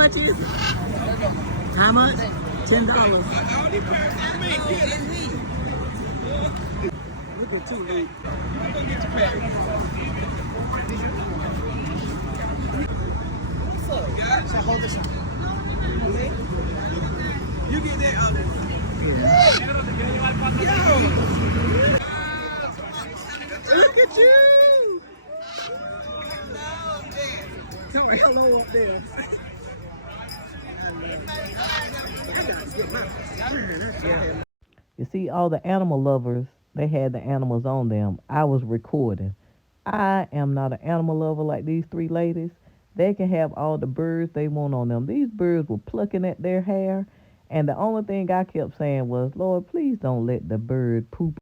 much is it? How much? $10. Look at Toloop. What's up, guys? Hold this. You get that out there. Look at you! Tell her hello up there. You see, all the animal lovers, they had the animals on them. I was recording. I am not an animal lover like these three ladies. They can have all the birds they want on them. These birds were plucking at their hair, and the only thing I kept saying was, Lord, please don't let the bird poop